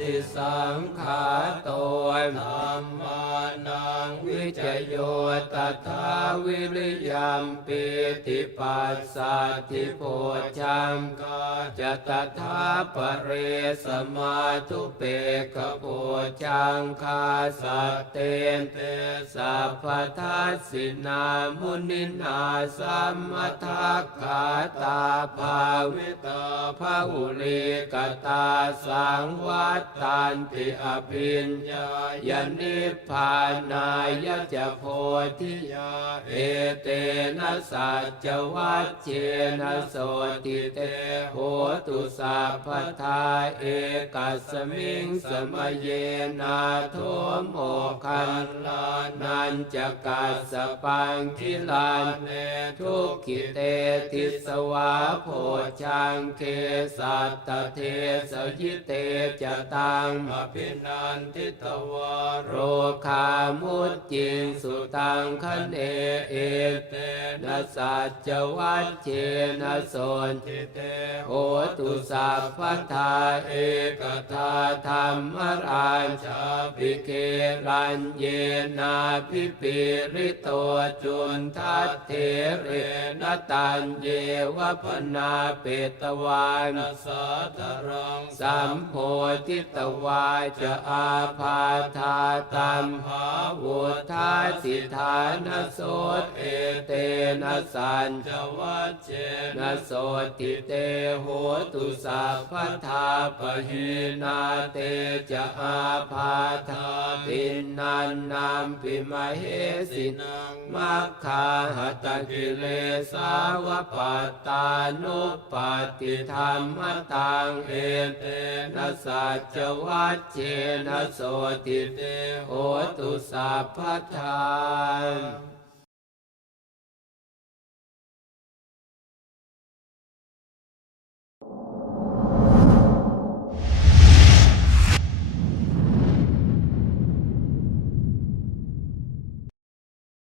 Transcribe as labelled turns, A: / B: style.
A: ติสังขาโตธรรมานังวิจโยต ถาวิริยัมปิติปัสสัตติโพชังกาจตถาปเรสมาทุเปกโพชังคาสัตเตนเตสัพพทัสสินามุนินาสัมมทักขาตาภาวิตาภาหุลิกตาสังวัตตันติอภิญญายนิพพานายจะโพธิยาเอเตนะสัจวัชเชนะโสติเตโหตุสัพพทาเอกัสมิงสมเยนาโทโมคันลานันจะกัสสปังคิลานเนทุกขิเตทิสวาโพชังเคสัตตเทสยิเตจะตังอภินันทิตวารโรคามุตจิงสุตังคเนเอเตนะสัจวัตเจนะโสนทิเตโห ตุสัพพทาเอกทาธรรมราชาภิเกรัญเยนาภิปิริโตจุนทัตเถเรนตันเยวพนาเปตวานสัทรังสัมโพธิตวาจะอาพาธาตัมหาวุธาสิทานโสตเอเตนะสัญจวัชเชนะโสติเตโหตุสัพพทาปหินาเตจะอาพาธาตินนันนามปิมเหสินังมัคคาหตกิเลสาวปัตตานุปาติธรรมตังเอเตนะสัจวัชเชนะโสติเตโหตุสัพพทาน